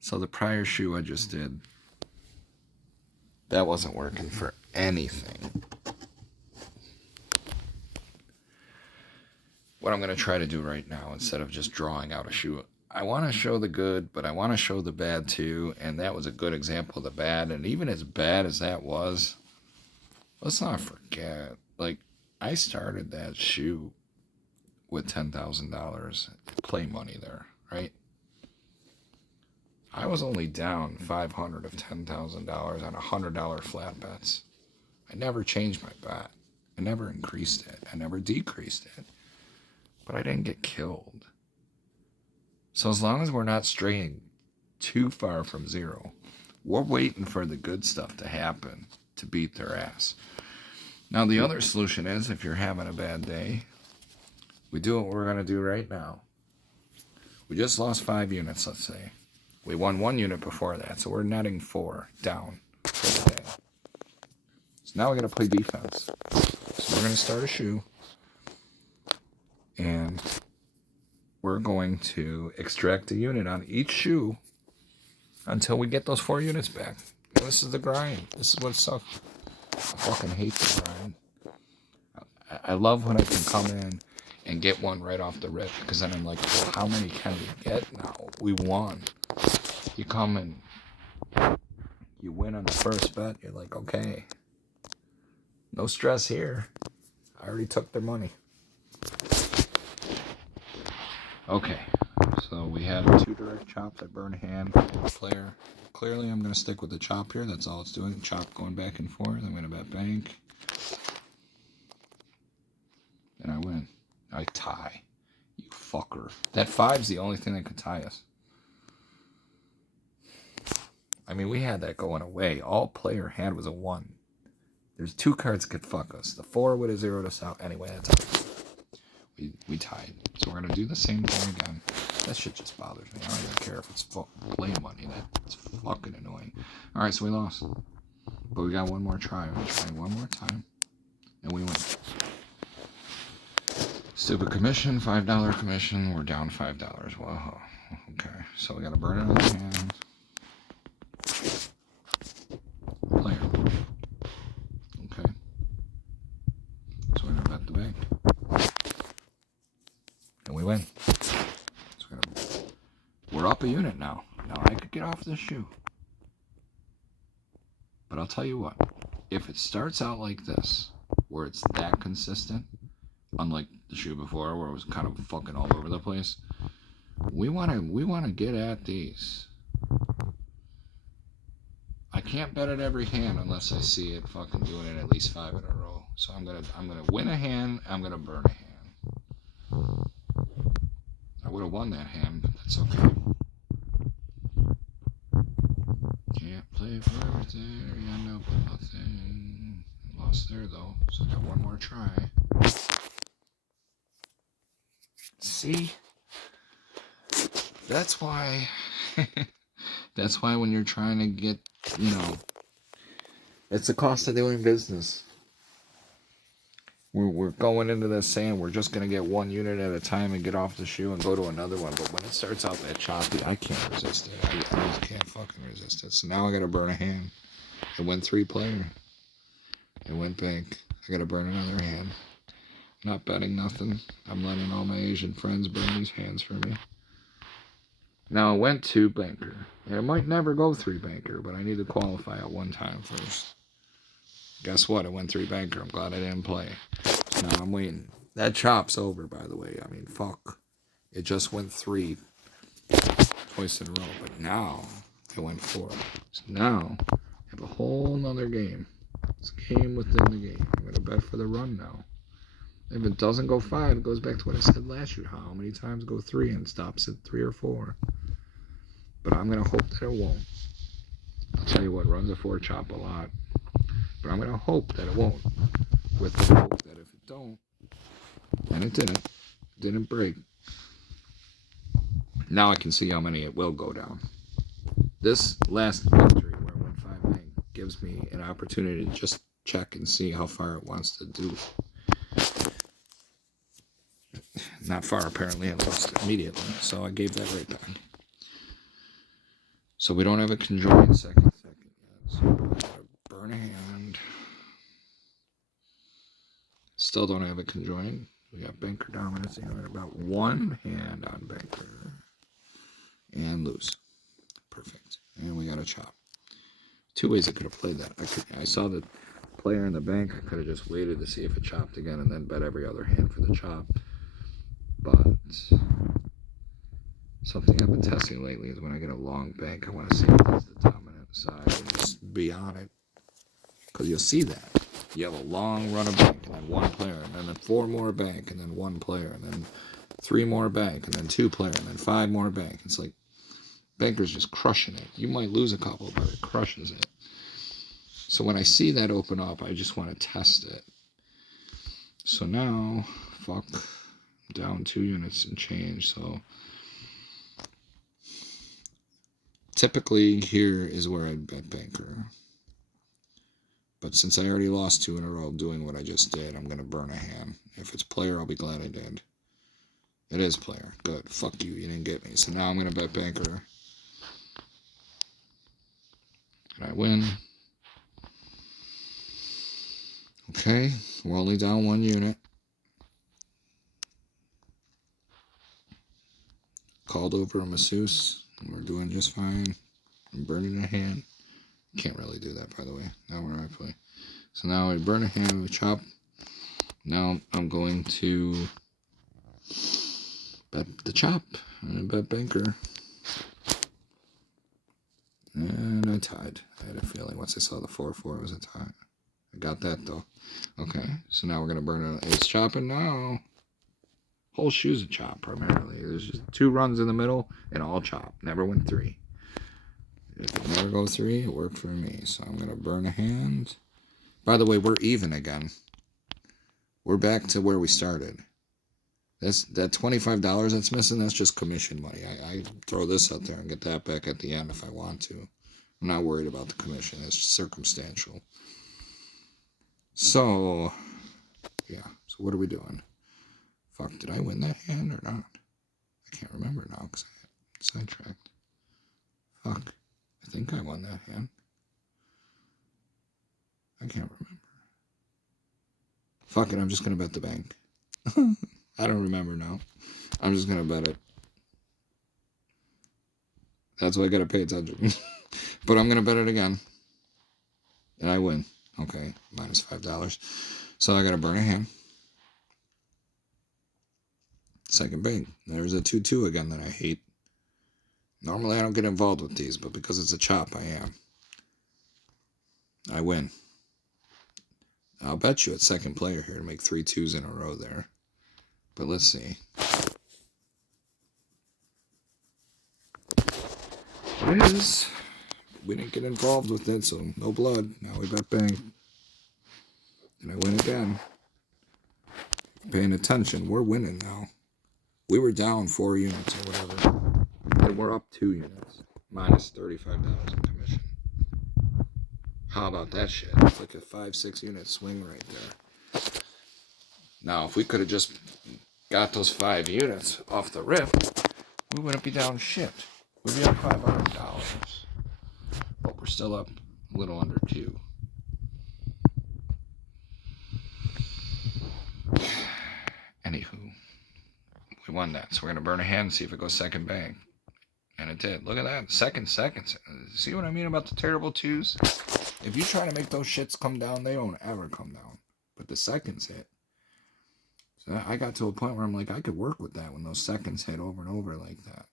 So the prior shoe I just did, that wasn't working for anything. What I'm going to try to do right now, instead of just drawing out a shoe, I want to show the good, but I want to show the bad too. And that was a good example of the bad. And even as bad as that was, let's not forget, like, I started that shoe with $10,000 play money there, right? I was only down $500 of $10,000 on $100 flat bets. I never changed my bet. I never increased it. I never decreased it. But I didn't get killed. So as long as we're not straying too far from zero, we're waiting for the good stuff to happen to beat their ass. Now the other solution is, if you're having a bad day, we do what we're going to do right now. We just lost 5 units, let's say. We won 1 unit before that, so we're netting 4 down for the day. So now we got to play defense. So we're going to start a shoe. And we're going to extract a unit on each shoe until we get those 4 units back. And this is the grind. This is what sucks. I fucking hate the grind. I love when I can come in and get one right off the rip, because then I'm like, well, how many can we get now? We won. You come and you win on the first bet. You're like, okay, no stress here. I already took their money. Okay, so we had a 2 direct chop that burned hand player. Clearly I'm going to stick with the chop here. That's all it's doing. Chop going back and forth. I'm going to bet bank. And I win. I tie. You fucker. That 5's the only thing that could tie us. I mean, we had that going away. All player had was a 1. There's 2 cards that could fuck us. The 4 with a 0 to south. Anyway, that's all. We tied. So we're going to do the same thing again. That shit just bothers me. I don't even care if it's play money. That's fucking annoying. Alright, so we lost. But we got one more try. We'll try one more time. And we win. Stupid commission. $5 commission. We're down $5. Whoa. Okay. So we got to burn it on the hand. Player. Okay. So we're going to bet the bank. And we win. So we're up a unit now. Now I could get off this shoe. But I'll tell you what. If it starts out like this, where it's that consistent, unlike the shoe before where it was kind of fucking all over the place, we want to get at these. I can't bet at every hand unless I see it fucking doing it at least 5 in a row. So I'm gonna win a hand. I'm gonna burn a hand. I would have won that hand, but that's okay. Can't play for everything, or you end up with nothing. Lost there though, so I got one more try. See? That's why. That's why when you're trying to get, it's the cost of doing business. We're going into this saying we're just going to get 1 unit at a time and get off the shoe and go to another one. But when it starts out that choppy, I can't resist it. I just can't fucking resist it. So now I got to burn a hand. It went 3 player. It went bank. I got to burn another hand. Not betting nothing. I'm letting all my Asian friends burn these hands for me. Now it went 2 banker. It might never go 3 banker, but I need to qualify at 1 time first. Guess what? It went 3 banker. I'm glad I didn't play. Now I'm waiting. That chop's over, by the way. I mean, fuck. It just went 3 twice in a row. But now it went 4. So now I have a whole nother game. It's a game within the game. I'm going to bet for the run now. If it doesn't go 5, it goes back to what I said last year. How many times go 3 and stops at 3 or 4? But I'm going to hope that it won't. I'll tell you what, runs a 4 chop a lot. But I'm going to hope that it won't. With the hope that if it don't, and it didn't break. Now I can see how many it will go down. This last victory where it went 5 bang gives me an opportunity to just check and see how far it wants to do. Not far, apparently. It lost immediately. So I gave that right back. So we don't have a conjoined second yet. So I'm gonna burn a hand. Still don't have a conjoined. We got banker dominance here at about one hand on banker. And lose. Perfect. And we got a chop. Two ways I could have played that. I saw the player in the bank. I could have just waited to see if it chopped again and then bet every other hand for the chop. But something I've been testing lately is when I get a long bank, I want to see if that's the dominant side and just be on it. Because you'll see that. You have a long run of bank and then one player and then four more bank and then one player and then three more bank and then two player and then five more bank. It's like banker's just crushing it. You might lose a couple, but it crushes it. So when I see that open up, I just want to test it. So now, fuck, down 2 units and change. So typically here is where I'd bet banker. But since I already lost 2 in a row doing what I just did, I'm going to burn a hand. If it's player, I'll be glad I did. It is player. Good. Fuck you. You didn't get me. So now I'm going to bet banker. And I win. Okay. We're only down 1 unit. Called over a masseuse. And we're doing just fine. I'm burning a hand. Can't really do that, by the way. Now where do I play? So now I burn a hand with chop. Now I'm going to bet the chop. I'm going to bet banker. And I tied. I had a feeling once I saw the 4-4 it was a tie. I got that though. Okay, so now we're going to burn an ace chop, and now whole shoe's a chop primarily. There's just 2 runs in the middle and all chop. Never went 3. If it never go 3, it worked for me. So I'm going to burn a hand. By the way, we're even again. We're back to where we started. That $25 that's missing, that's just commission money. I throw this out there and get that back at the end if I want to. I'm not worried about the commission. It's circumstantial. So, yeah. So what are we doing? Fuck, did I win that hand or not? I can't remember now because I got sidetracked. Fuck. I think I won that hand. I can't remember. Fuck it, I'm just going to bet the bank. I don't remember now. I'm just going to bet it. That's why I got to pay attention. But I'm going to bet it again. And I win. Okay, minus $5. So I got to burn a hand. Second bank. There's a 2-2 again that I hate. Normally I don't get involved with these, but because it's a chop, I am. I win. I'll bet you it's second player here to make 3 2s in a row there. But let's see. It is. We didn't get involved with it, so no blood. Now we bet bank. And I win again. Paying attention. We're winning now. We were down 4 units or whatever. And we're up 2 units. Minus $35 in commission. How about that shit? It's like a 5-6 unit swing right there. Now, if we could have just got those 5 units off the rip, we wouldn't be down shit. We'd be up $500. But we're still up a little under 2. Anywho, we won that. So we're going to burn a hand and see if it goes second bank. And it did. Look at that. Seconds. See what I mean about the terrible 2s? If you try to make those shits come down, they don't ever come down. But the seconds hit. So I got to a point where I'm like, I could work with that when those seconds hit over and over like that.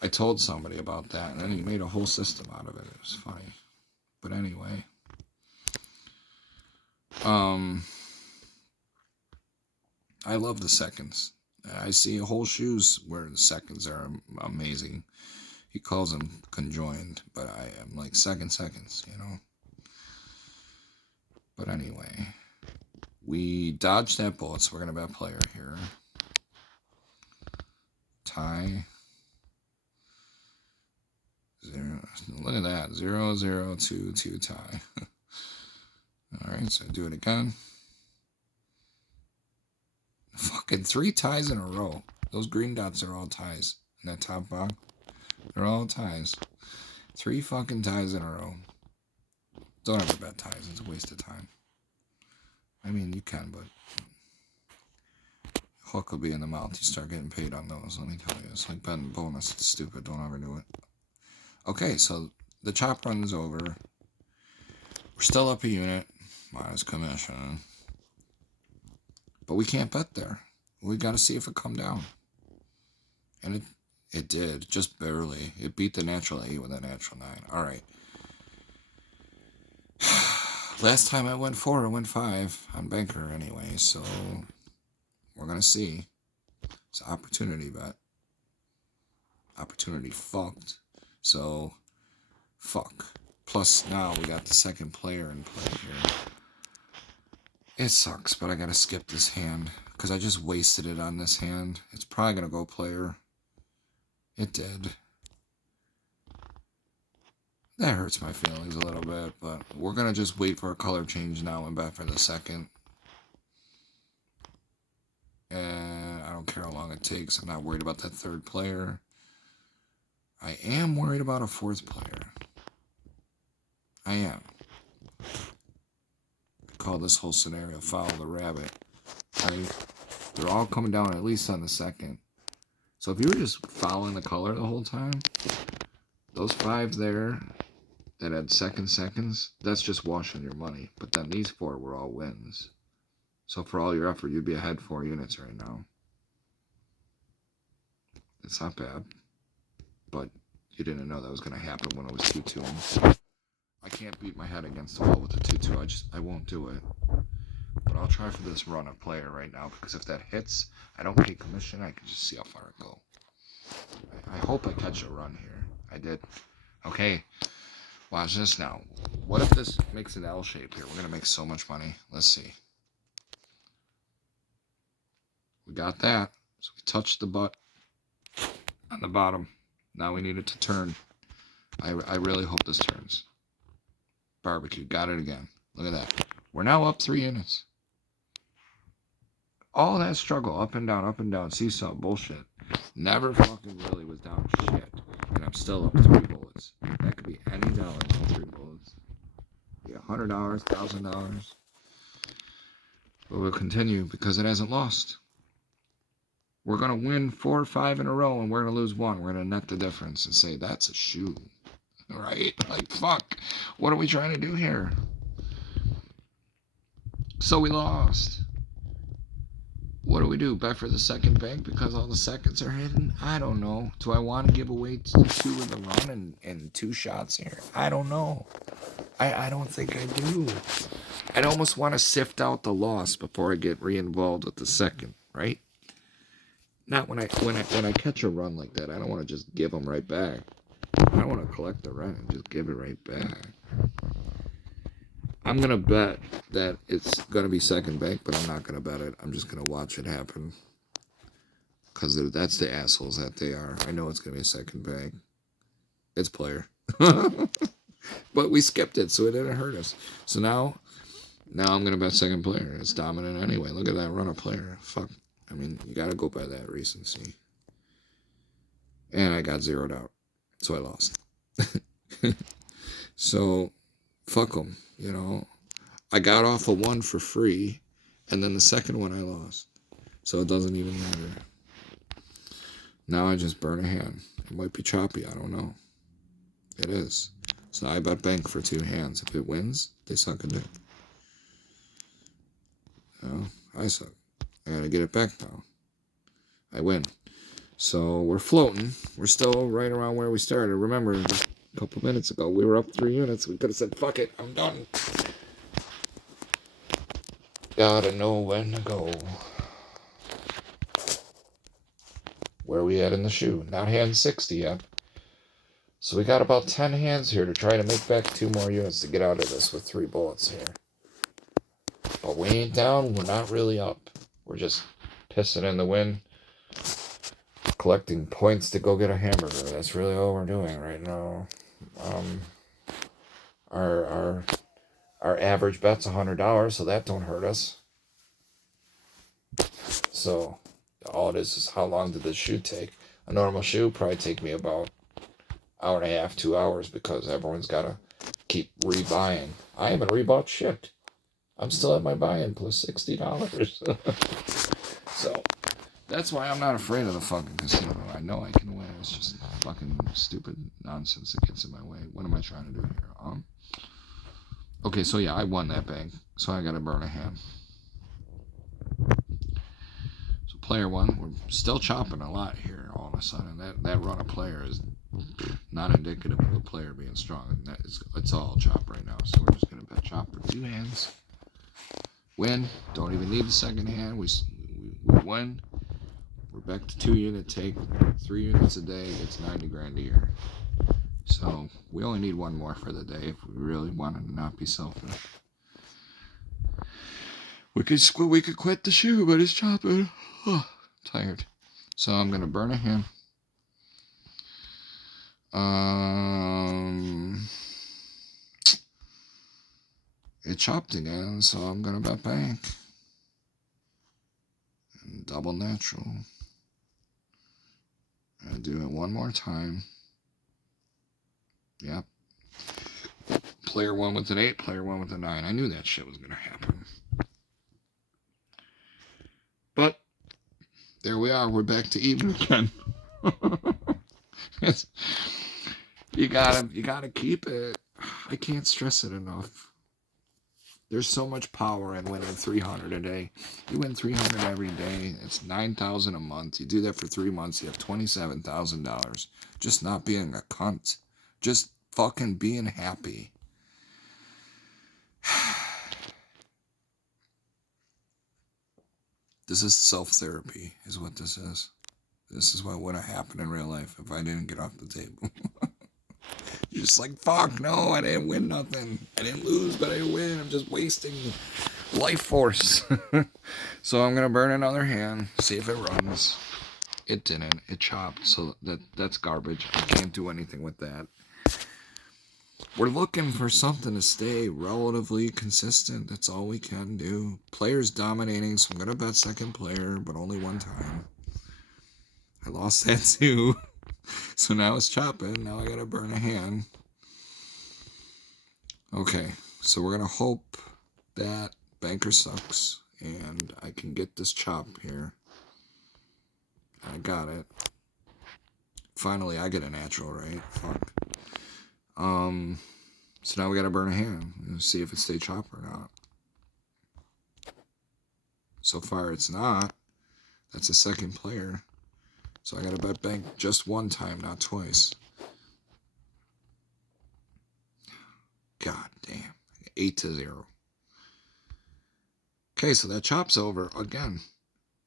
I told somebody about that, and then he made a whole system out of it. It was funny. But anyway. I love the seconds. I see whole shoes where the seconds are amazing. He calls them conjoined, but I am like seconds, you know. But anyway, we dodged that bullet, so we're going to bet player here. Tie. 0. Look at that. 0, 0, 2, 2 tie. Alright, so do it again. Fucking 3 ties in a row. Those green dots are all ties. in that top box. They're all ties. 3 fucking ties in a row. Don't ever bet ties. It's a waste of time. I mean, you can, but hook will be in the mouth. You start getting paid on those. Let me tell you, it's like betting bonus. It's stupid. Don't ever do it. Okay, so the chop run is over. We're still up a unit minus commission, but we can't bet there. We got to see if it come down, and it did, just barely. It beat the natural 8 with a natural 9. All right. Last time I went 4, I went 5 on banker anyway, so we're gonna see. It's an opportunity bet. Opportunity fucked. So fuck. Plus now we got the second player in play here. It sucks, but I gotta skip this hand because I just wasted it on this hand. It's probably gonna go player. It did. That hurts my feelings a little bit, but we're going to just wait for a color change now and bet for the second. And I don't care how long it takes. I'm not worried about that third player. I am worried about a fourth player. I am. I call this whole scenario follow the rabbit. They're all coming down at least on the second. So if you were just following the color the whole time, those 5 there that had seconds, that's just washing your money. But then these 4 were all wins. So for all your effort, you'd be ahead 4 units right now. It's not bad. But you didn't know that was going to happen when it was 2-2. I can't beat my head against the wall with the 2-2. I won't do it. But I'll try for this run of player right now, because if that hits, I don't pay commission. I can just see how far it go. I hope I catch a run here. I did. Okay. Watch this now. What if this makes an L shape here? We're going to make so much money. Let's see. We got that. So we touched the butt on the bottom. Now we need it to turn. I really hope this turns. Barbecue. Got it again. Look at that. We're now up 3 units. All that struggle, up and down, seesaw bullshit. Never fucking really was down shit. And I'm still up 3 bullets. That could be any dollar on 3 bullets. Be $100, $1,000. But we'll continue because it hasn't lost. We're going to win 4 or 5 in a row, and we're going to lose 1. We're going to net the difference and say, that's a shoe. Right? Like, fuck. What are we trying to do here? So we lost. What do we do? Bet for the second bank because all the seconds are hidden? I don't know. Do I want to give away 2 with a run and 2 shots here? I don't know. I don't think I do. I'd almost want to sift out the loss before I get re-involved with the second, right? Not when I catch a run like that. I don't want to just give them right back. I want to collect the run and just give it right back. I'm going to bet that it's going to be second bank, but I'm not going to bet it. I'm just going to watch it happen. Because that's the assholes that they are. I know it's going to be a second bank. It's player. But we skipped it, so it didn't hurt us. So now I'm going to bet second player. It's dominant anyway. Look at that run of player. Fuck. I mean, you got to go by that recency. And I got zeroed out. So I lost. So, fuck them. You know, I got off a 1 for free, and then the second one I lost. So it doesn't even matter. Now I just burn a hand. It might be choppy, I don't know. It is. So I bet bank for 2 hands. If it wins, they suck a dick. No, I suck. I gotta get it back now. I win. So we're floating. We're still right around where we started. Remember, just a couple minutes ago, we were up 3 units. We could have said, fuck it, I'm done. Gotta know when to go. Where are we at in the shoe? Not hand 60 yet. So we got about 10 hands here to try to make back 2 more units to get out of this with 3 bullets here. But we ain't down. We're not really up. We're just pissing in the wind. Collecting points to go get a hamburger. That's really all we're doing right now. Our average bet's $100, so that don't hurt us. So all it is how long did this shoot take? A normal shoe probably take me about hour and a half, 2 hours, because everyone's got to keep rebuying. I haven't rebought shit. I'm still at my buy-in plus $60. So that's why I'm not afraid of the fucking casino. I know I can win. It's just fucking stupid nonsense that gets in my way. What am I trying to do here? Okay, so yeah, I won that bank, so I gotta burn a hand. So player one, we're still chopping a lot here all of a sudden. That run of player is not indicative of a player being strong. It's all chop right now, so we're just gonna bet chop for 2 hands. Win. Don't even need the second hand. We win. We're back to 2 unit take. 3 units a day. It's 90 grand a year. So we only need 1 more for the day if we really wanted to not be selfish. We could quit the shoe, but it's chopping. Tired. So I'm gonna burn a hand. It chopped again, so I'm gonna bet bank. And double natural. I'll do it 1 more time. Yep. Player 1 with an 8, player 1 with a 9. I knew that shit was gonna happen. But there we are. We're back to even again. You gotta keep it. I can't stress it enough. There's so much power in winning 300 a day. You win 300 every day. It's $9,000 a month. You do that for 3 months. You have $27,000. Just not being a cunt. Just fucking being happy. This is self-therapy, is what this is. This is what would have happened in real life if I didn't get off the table. You're just like, fuck, no, I didn't win nothing. I didn't lose, but I didn't win. I'm just wasting life force. So I'm going to burn another hand, see if it runs. It didn't. It chopped, so that's garbage. I can't do anything with that. We're looking for something to stay relatively consistent. That's all we can do. Players dominating, so I'm going to bet second player, but only 1 time. I lost that too. So now it's chopping. Now I got to burn a hand. Okay, so we're going to hope that banker sucks and I can get this chop here. I got it. Finally, I get a natural, right? Fuck. So now we gotta burn a hand and see if it stay chop or not. So far it's not. That's a second player. So I gotta bet bank just 1 time, not twice. God damn. 8-0. Okay, so that chop's over again.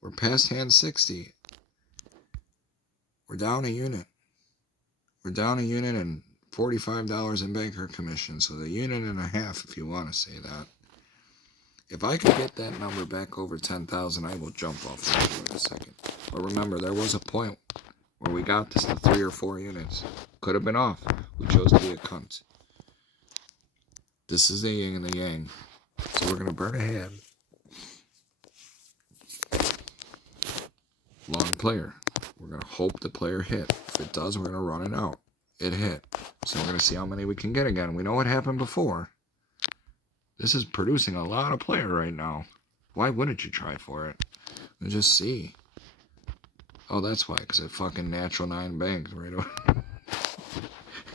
We're past hand 60. We're down a unit. We're down a unit and $45 in banker commission, so the unit and a half, if you want to say that. If I could get that number back over 10,000, I will jump off the shoe in a second. But remember, there was a point where we got this to 3 or 4 units. Could have been off. We chose to be a cunt. This is the yin and the yang. So we're going to burn a hand. Long player. We're going to hope the player hit. If it does, we're going to run it out. It hit. So we're going to see how many we can get again. We know what happened before. This is producing a lot of player right now. Why wouldn't you try for it? Let's just see. Oh, that's why. Because it fucking natural 9 banked right away.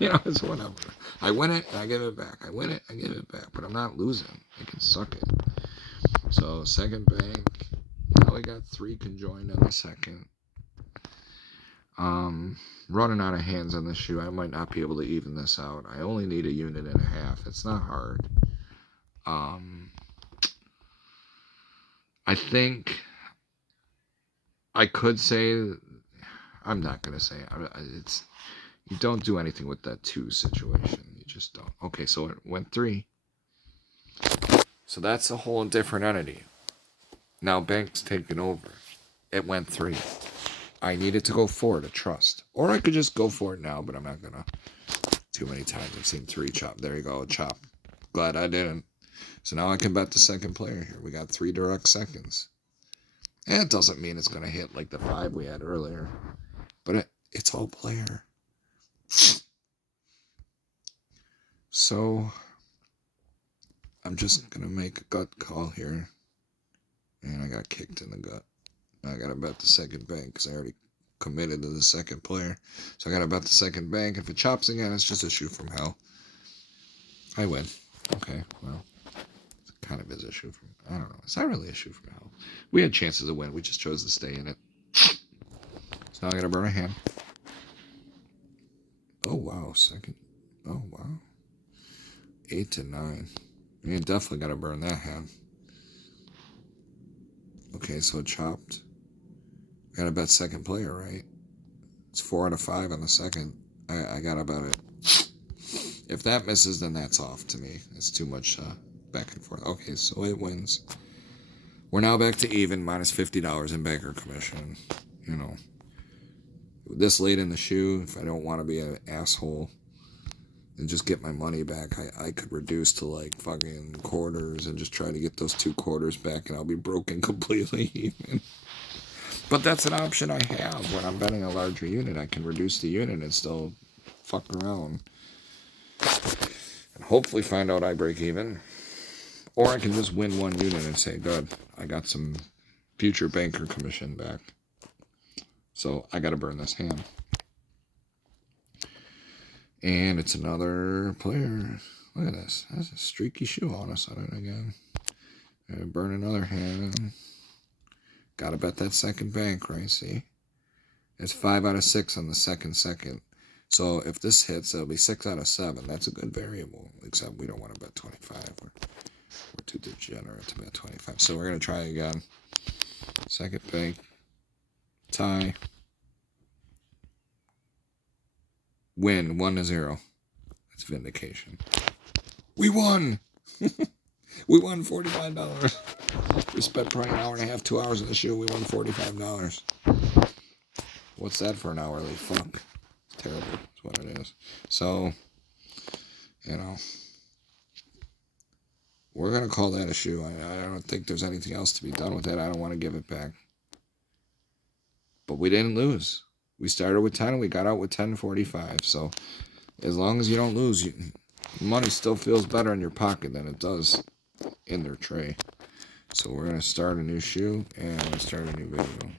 You know, it's whatever. I win it, and I give it back. I win it, I give it back. But I'm not losing. I can suck it. So, second bank. Now we got 3 conjoined in the second. Running out of hands on this shoe. I might not be able to even this out. I only need a unit and a half. It's not hard. I think I could say, I'm not going to say it. You don't do anything with that 2 situation. You just don't. Okay, so it went 3. So that's a whole different entity. Now bank's taken over. It went 3. I needed to go 4 to trust. Or I could just go for it now, but I'm not going to. Too many times I've seen 3 chop. There you go, chop. Glad I didn't. So now I can bet the second player here. We got 3 direct seconds. And it doesn't mean it's going to hit like the 5 we had earlier. But It's all player. So I'm just gonna make a gut call here, and I got kicked in the gut. I gotta bet the second bank because I already committed to the second player. So I gotta bet the second bank. If it chops again, it's just a shoe from hell. I win. Okay, well, it kind of is a shoe from. I don't know. It's not really a shoe from hell. We had chances to win. We just chose to stay in it. So now I gotta burn a hand. Oh wow, second. Oh wow. 8 to 9. You definitely gotta burn that hand. Okay, so it chopped. Gotta bet second player, right? It's 4 out of 5 on the second. I gotta bet it. If that misses, then that's off to me. It's too much back and forth. Okay, so it wins. We're now back to even, minus $50 in banker commission. You know, this late in the shoe, if I don't want to be an asshole and just get my money back, I could reduce to like fucking quarters and just try to get those 2 quarters back, and I'll be broken completely even. But that's an option I have when I'm betting a larger unit. I can reduce the unit and still fuck around. And hopefully find out I break even. Or I can just win 1 unit and say, good, I got some future banker commission back. So I gotta burn this hand. And it's another player. Look at this. That's a streaky shoe all of a sudden again. And burn another hand. Gotta bet that second bank, right? See? It's 5 out of 6 on the second. So if this hits, it'll be 6 out of 7. That's a good variable. Except we don't want to bet 25. We're too degenerate to bet 25. So we're going to try again. Second bank. Tie. Win 1-0. That's vindication. We won! We won $45. We spent probably an hour and a half, 2 hours in the shoe. We won $45. What's that for an hourly? Fuck. It's terrible. That's what it is. So, you know, we're going to call that a shoe. I don't think there's anything else to be done with that. I don't want to give it back. But we didn't lose. We started with 10 and we got out with 10.45. So as long as you don't lose, money still feels better in your pocket than it does in their tray. So we're going to start a new shoe and start a new video.